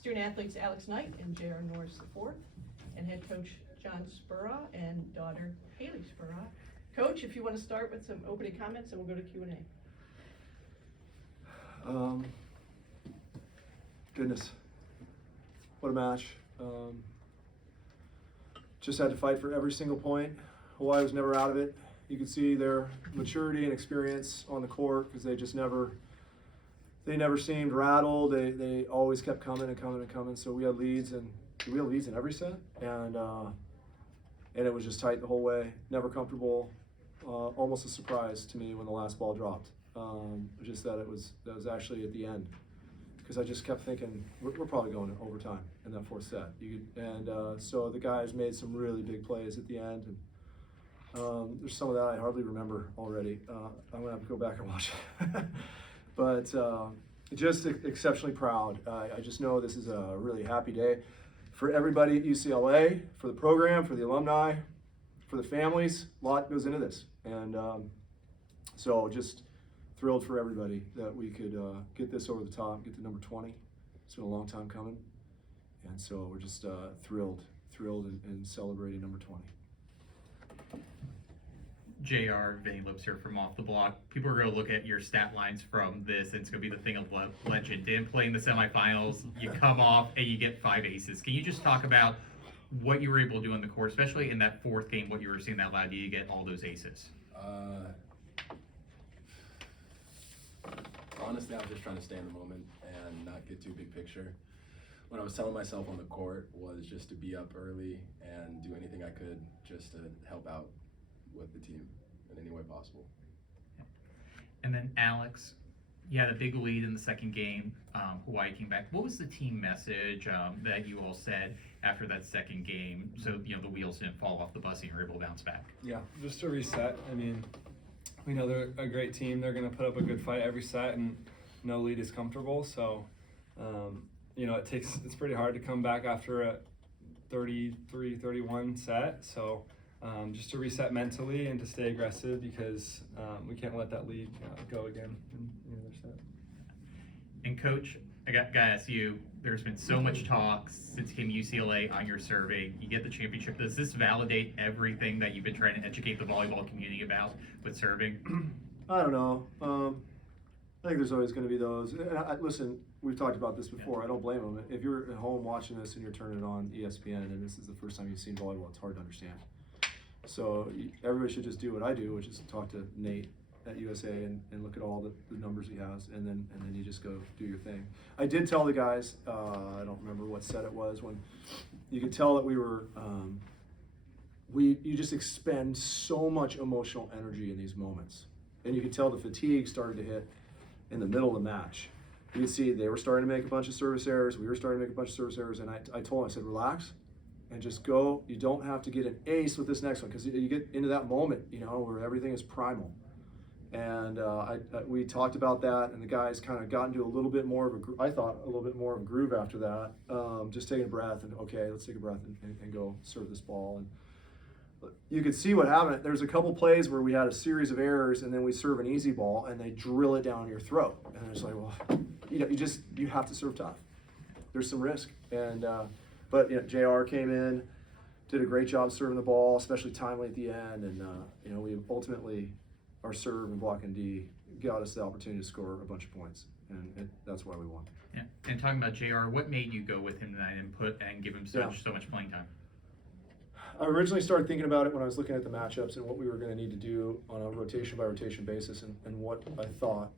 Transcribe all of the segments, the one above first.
student athletes Alex Knight and J.R. Norris IV, and head coach John Spurra and daughter Haley Spurra. Coach, if you want to start with some opening comments, and we'll go to Q&A. Goodness, what a match. Just had to fight for every single point. Hawaii was never out of it. You could see their maturity and experience on the court because they never seemed rattled. They always kept coming and coming and coming. So we had leads in every set, and it was just tight the whole way. Never comfortable. Almost a surprise to me when the last ball dropped. Just that was actually at the end, because I just kept thinking we're probably going to overtime in that fourth set. So the guys made some really big plays at the end, and there's some of that I hardly remember already. I'm gonna have to go back and watch it. But just exceptionally proud. I just know this is a really happy day for everybody at UCLA, for the program, for the alumni, for the families. A lot goes into this, and so just thrilled for everybody that we could get this over the top, get to number 20. It's been a long time coming, and so we're just thrilled and celebrating number 20. JR, Vinny Lips here from Off the Block. People are going to look at your stat lines from this, and it's going to be the thing of legend. Didn't play in the semifinals, you come off, and you get 5 aces. Can you just talk about what you were able to do in the court, especially in that fourth game, what you were seeing that allowed you to get all those aces? Honestly, I was just trying to stay in the moment and not get too big picture. What I was telling myself on the court was just to be up early and do anything I could just to help out with the team in any way possible. And then Alex, you had a big lead in the second game. Hawaii came back. What was the team message that you all said after that second game, so the wheels didn't fall off the bus and you were able to bounce back? Yeah, just a reset. I mean, we know they're a great team. They're going to put up a good fight every set, and no lead is comfortable. So, it's pretty hard to come back after a 33-31 set. So, just to reset mentally and to stay aggressive, because we can't let that lead go again in the other set. And Coach, I got to ask you, there's been so much talk since you came to UCLA on your serving. You get the championship. Does this validate everything that you've been trying to educate the volleyball community about with serving? I don't know. I think there's always going to be those. And listen, we've talked about this before. I don't blame them. If you're at home watching this and you're turning it on ESPN and this is the first time you've seen volleyball, it's hard to understand. So everybody should just do what I do, which is talk to Nate at USA and look at all the numbers he has, and then you just go do your thing. I did tell the guys, I don't remember what set it was, when you could tell that we were, you just expend so much emotional energy in these moments. And you could tell the fatigue started to hit in the middle of the match. You could see they were starting to make a bunch of service errors, we were starting to make a bunch of service errors, and I told them, I said, relax, and just go. You don't have to get an ace with this next one, because you get into that moment, where everything is primal. And we talked about that, and the guys kind of got into a little bit more of a little bit more of a groove after that. Just taking a breath and, okay, let's take a breath and go serve this ball. And you could see what happened. There's a couple plays where we had a series of errors, and then we serve an easy ball, and they drill it down your throat. And it's like, well, you have to serve tough. There's some risk. And but JR came in, did a great job serving the ball, especially timely at the end, and we ultimately, our serve and block and D got us the opportunity to score a bunch of points, and that's why we won. Yeah. And talking about JR, what made you go with him tonight and give him so much playing time? I originally started thinking about it when I was looking at the matchups and what we were going to need to do on a rotation by rotation basis, and what I thought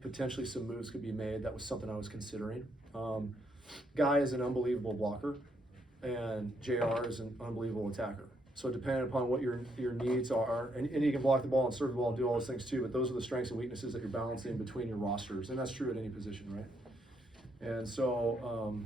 potentially some moves could be made. That was something I was considering. Guy is an unbelievable blocker, and JR is an unbelievable attacker. So depending upon what your needs are, and you can block the ball and serve the ball and do all those things too, but those are the strengths and weaknesses that you're balancing between your rosters, and that's true at any position, right? And so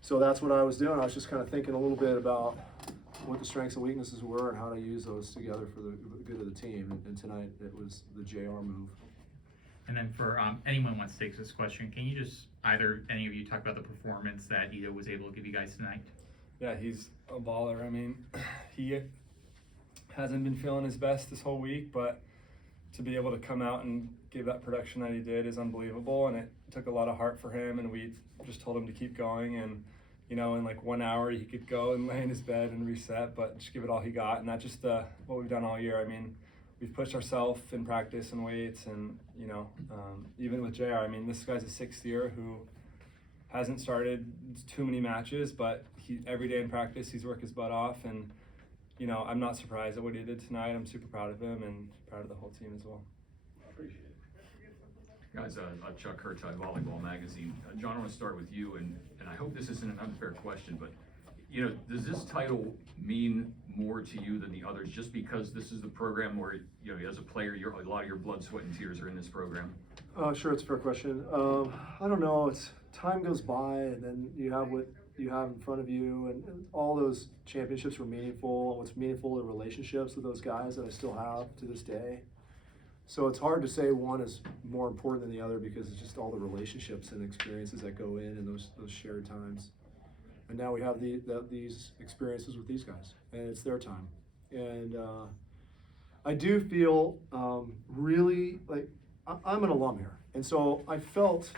so that's what I was doing. I was just kind of thinking a little bit about what the strengths and weaknesses were and how to use those together for the good of the team. And tonight it was the JR move. And then for anyone who wants to take this question, can you just any of you talk about the performance that Ito was able to give you guys tonight? Yeah, he's a baller. I mean, he hasn't been feeling his best this whole week, but to be able to come out and give that production that he did is unbelievable, and it took a lot of heart for him, and we just told him to keep going, and you know, in like 1 hour he could go and lay in his bed and reset, but just give it all he got. And that's just what we've done all year. I mean, we've pushed ourselves in practice and weights, and you know, even with JR, I mean, this guy's a sixth year who hasn't started too many matches, but every day in practice he's worked his butt off, and you know, I'm not surprised at what he did tonight. I'm super proud of him and proud of the whole team as well. I appreciate it. Guys, Chuck Hertai, Volleyball Magazine. John, I want to start with you, and I hope this isn't an unfair question, but you know, does this title mean more to you than the others just because this is the program where, you know, as a player, a lot of your blood, sweat, and tears are in this program? Sure, it's a fair question. I don't know. It's time goes by, and then you have what you have in front of you, and all those championships were meaningful. What's meaningful are relationships with those guys that I still have to this day. So it's hard to say one is more important than the other because it's just all the relationships and experiences that go in those shared times. And now we have these experiences with these guys, and it's their time. And I do feel really like I'm an alum here, and so I felt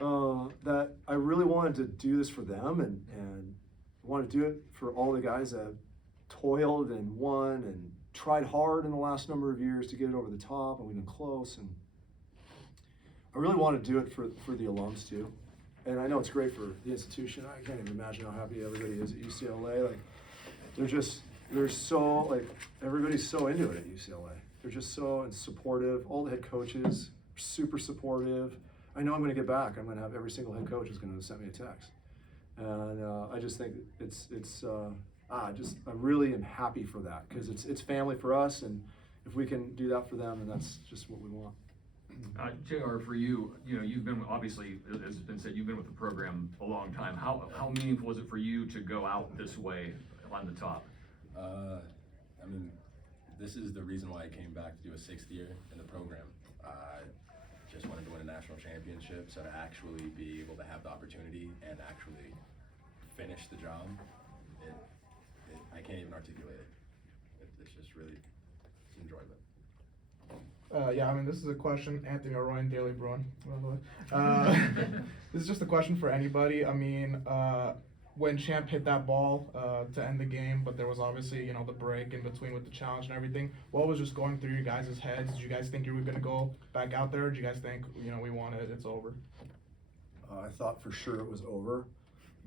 that I really wanted to do this for them, and wanted to do it for all the guys that have toiled and won and tried hard in the last number of years to get it over the top, and we've been close. And I really want to do it for the alums too. And I know it's great for the institution. I can't even imagine how happy everybody is at UCLA. Like, everybody's so into it at UCLA. They're just so supportive. All the head coaches are super supportive. I know I'm going to get back. I'm going to have every single head coach is going to send me a text. And I just think I really am happy for that because it's family for us, and if we can do that for them, then that's just what we want. JR, for you, you know, you've been, obviously, as has been said, you've been with the program a long time. How meaningful was it for you to go out this way on the top? I mean, this is the reason why I came back to do a sixth year in the program. Just wanted to win a national championship, so to actually be able to have the opportunity and actually finish the job, I can't even articulate it. It's just really enjoyment. Yeah, I mean, this is a question, Anthony O'Roy, Daily Bruin. This is just a question for anybody. I mean, when Champ hit that ball to end the game, but there was obviously, you know, the break in between with the challenge and everything, what was just going through your guys' heads? Did you guys think you were going to go back out there? Or did you guys think, you know, we won it, it's over? I thought for sure it was over,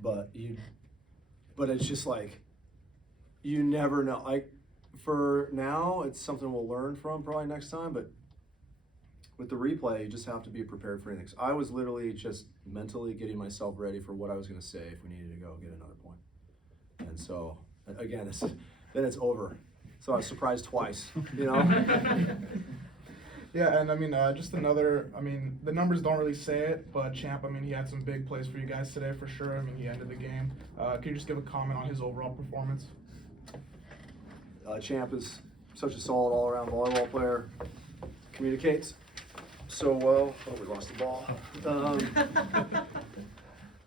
but it's just like, you never know. For now, it's something we'll learn from probably next time, but with the replay, you just have to be prepared for anything. So I was literally just mentally getting myself ready for what I was going to say if we needed to go get another point. And so, again, then it's over. So I was surprised twice, you know? Yeah, and I mean, just another, I mean, the numbers don't really say it, but Champ, I mean, he had some big plays for you guys today for sure. I mean, he ended the game. Can you just give a comment on his overall performance? Champ is such a solid all-around volleyball player. Communicates so well. Oh, we lost the ball.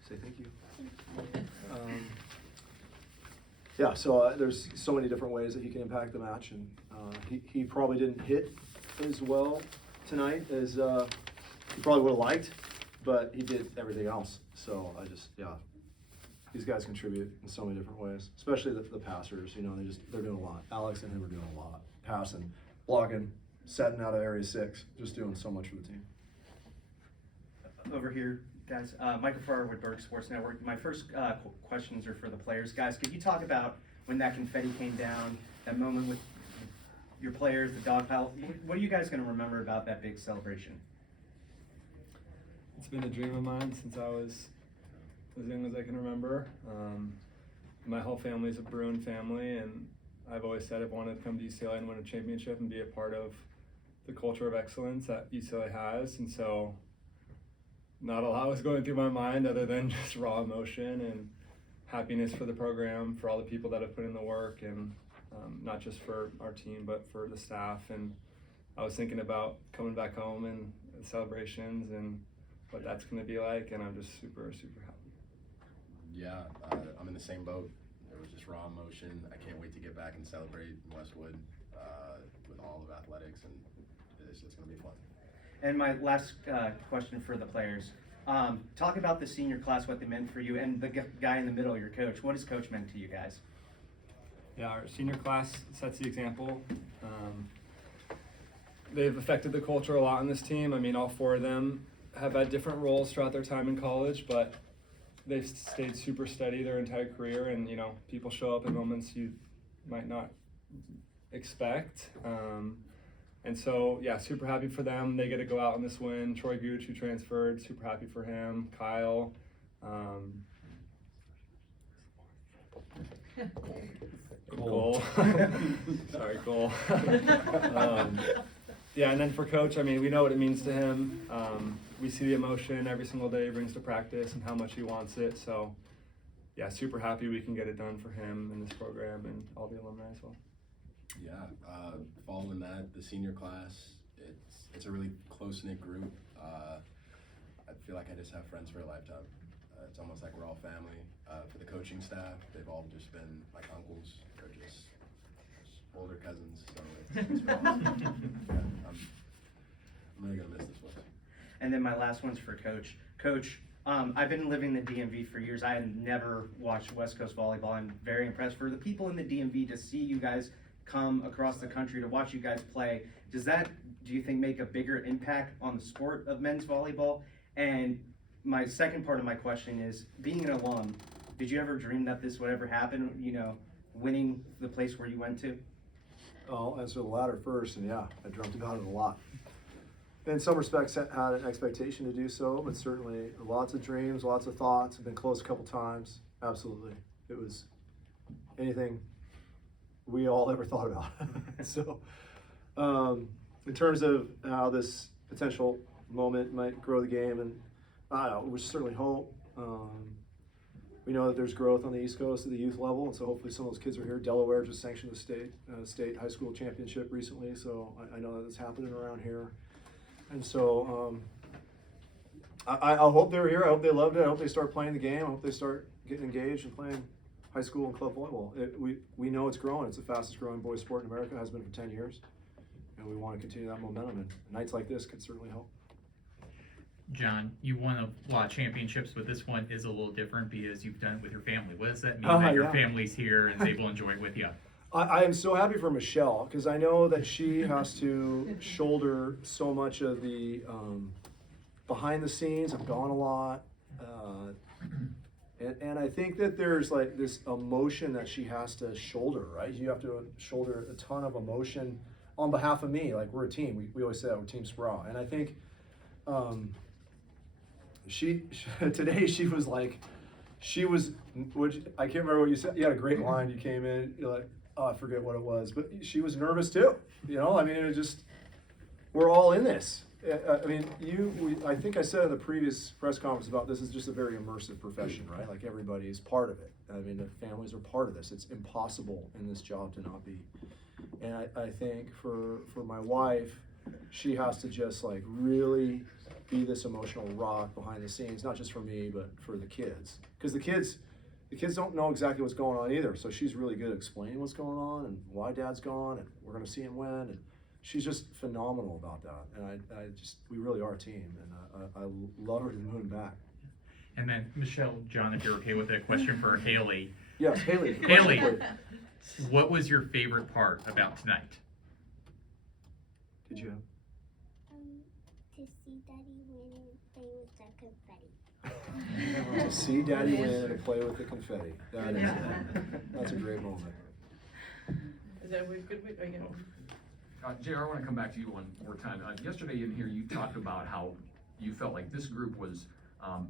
Say thank you. Yeah, so there's so many different ways that he can impact the match, and he probably didn't hit as well tonight as he probably would have liked, but he did everything else. So these guys contribute in so many different ways, especially the passers. You know, they're doing a lot. Alex and him are doing a lot, passing, blocking, setting out of area 6, just doing so much for the team. Over here, guys. Michael Farrar with Berg Sports Network. My first questions are for the players. Guys, could you talk about when that confetti came down, that moment with your players, the dog pile? What are you guys going to remember about that big celebration? It's been a dream of mine since I was as young as I can remember. My whole family is a Bruin family, and I've always said I've wanted to come to UCLA and win a championship and be a part of the culture of excellence that UCLA has. And so not a lot was going through my mind other than just raw emotion and happiness for the program, for all the people that have put in the work, and not just for our team, but for the staff. And I was thinking about coming back home and the celebrations and what that's going to be like, and I'm just super, super happy. Yeah, I'm in the same boat. It was just raw emotion. I can't wait to get back and celebrate in Westwood with all of athletics, and it's going to be fun. And my last question for the players. Talk about the senior class, what they meant for you, and the guy in the middle, your coach. What has coach meant to you guys? Yeah, our senior class sets the example. They've affected the culture a lot on this team. I mean, all 4 of them have had different roles throughout their time in college, but they've stayed super steady their entire career, and you know, people show up in moments you might not expect. And so, yeah, super happy for them. They get to go out on this win. Troy Gooch, who transferred, super happy for him. Kyle. Cole. Sorry, Cole. Yeah, and then for Coach, I mean, we know what it means to him. We see the emotion every single day he brings to practice and how much he wants it. So, yeah, super happy we can get it done for him in this program and all the alumni as well. Yeah, following that, the senior class, it's a really close-knit group. I feel like I just have friends for a lifetime. It's almost like we're all family. For the coaching staff, they've all just been like uncles or just older cousins. So it's been awesome. Yeah, I'm really gonna miss this one. And then my last one's for Coach. Coach, I've been living in the DMV for years. I had never watched West Coast volleyball. I'm very impressed. For the people in the DMV to see you guys come across the country to watch you guys play, does that, do you think, make a bigger impact on the sport of men's volleyball? And my second part of my question is, being an alum, did you ever dream that this would ever happen, you know, winning the place where you went to? I'll answer the latter first, and yeah, I dreamt about it a lot. In some respects, had an expectation to do so, but certainly lots of dreams, lots of thoughts. I've been close a couple times. Absolutely. It was anything we all ever thought about. So, in terms of how this potential moment might grow the game, and I don't know, we certainly hope. We know that there's growth on the East Coast at the youth level, and so hopefully some of those kids are here. Delaware just sanctioned the state high school championship recently, so I know that it's happening around here. And so I hope they're here. I hope they loved it. I hope they start playing the game. I hope they start getting engaged and playing high school and club volleyball. We know it's growing. It's the fastest growing boys sport in America, has been for 10 years. And we want to continue that momentum. And nights like this could certainly help. John, you won a lot of championships, but this one is a little different because you've done it with your family. What does that mean that your Yeah. family's here and is able to enjoy it with you? I am so happy for Michelle, because I know that she has to shoulder so much of the behind the scenes. I've gone a lot. And I think that there's like this emotion that she has to shoulder, right? You have to shoulder a ton of emotion on behalf of me. Like, we're a team. We always say that we're Team Sprout. And I think she today she was like, I can't remember what you said. You had a great line. You came in, you're like, oh, I forget what it was, but she was nervous too. You know, I mean, it just, we're all in this. I mean, I think I said in the previous press conference about this is just a very immersive profession, right? Like, everybody is part of it. I mean, the families are part of this. It's impossible in this job to not be. And I think for my wife, she has to just like really be this emotional rock behind the scenes, not just for me, but for the kids. Because the kids don't know exactly what's going on either. So she's really good at explaining what's going on and why Dad's gone and we're gonna see him win. And she's just phenomenal about that. And we really are a team, and I love her to the moon and back. And then, Michelle, John, if you're okay with it, a question for Haley. Yes, Haley. Haley, what was your favorite part about tonight? Did you have? To see Daddy win and play with the confetti. To see Daddy win and play with the confetti. That's a great moment. Is that a good way? Again, JR, I want to come back to you one more time. Yesterday in here, you talked about how you felt like this group was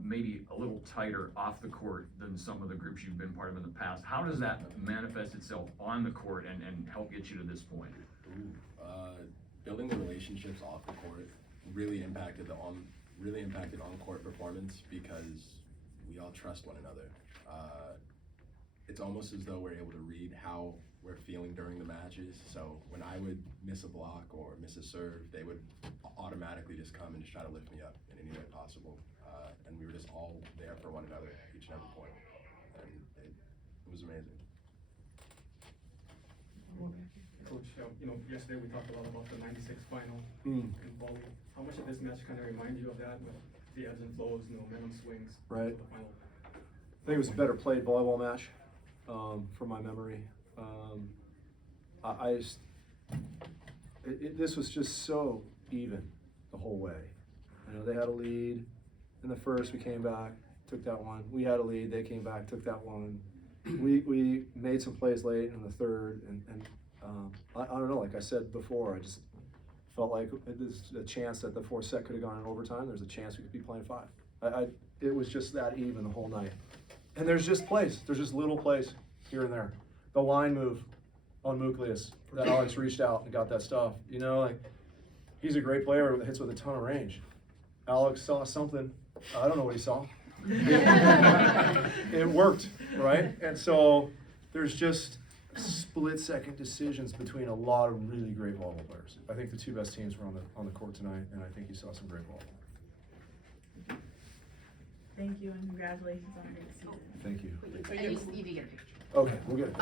maybe a little tighter off the court than some of the groups you've been part of in the past. How does that manifest itself on the court and help get you to this point? Building the relationships off the court really impacted on-court performance, because we all trust one another. It's almost as though we're able to read how we're feeling during the matches. So when I would miss a block or miss a serve, they would automatically just come and just try to lift me up in any way possible. And we were just all there for one another each and every point. And it was amazing. Coach, yesterday we talked a lot about the '96 final Mm. in volley. How much of this match kind of reminds you of that, with the ebbs and flows, momentum swings? Right. To the final? I think it was a better played volleyball match, from my memory. I just, this was just so even the whole way. They had a lead in the first, we came back, took that one. We had a lead, they came back, took that one. We made some plays late in the third, and I don't know, like I said before, I just felt like there's a chance that the fourth set could have gone in overtime. There's a chance we could be playing 5. It was just that even the whole night. And there's just plays, there's just little plays here and there. The line move on Muklius, that Alex reached out and got that stuff. Like, he's a great player that hits with a ton of range. Alex saw something, I don't know what he saw. It worked, right? And so there's just split-second decisions between a lot of really great volleyball players. I think the two best teams were on the court tonight, and I think you saw some great volleyball. Thank you and congratulations on a great season. Thank you. So You need to get a picture. Okay, we'll get it.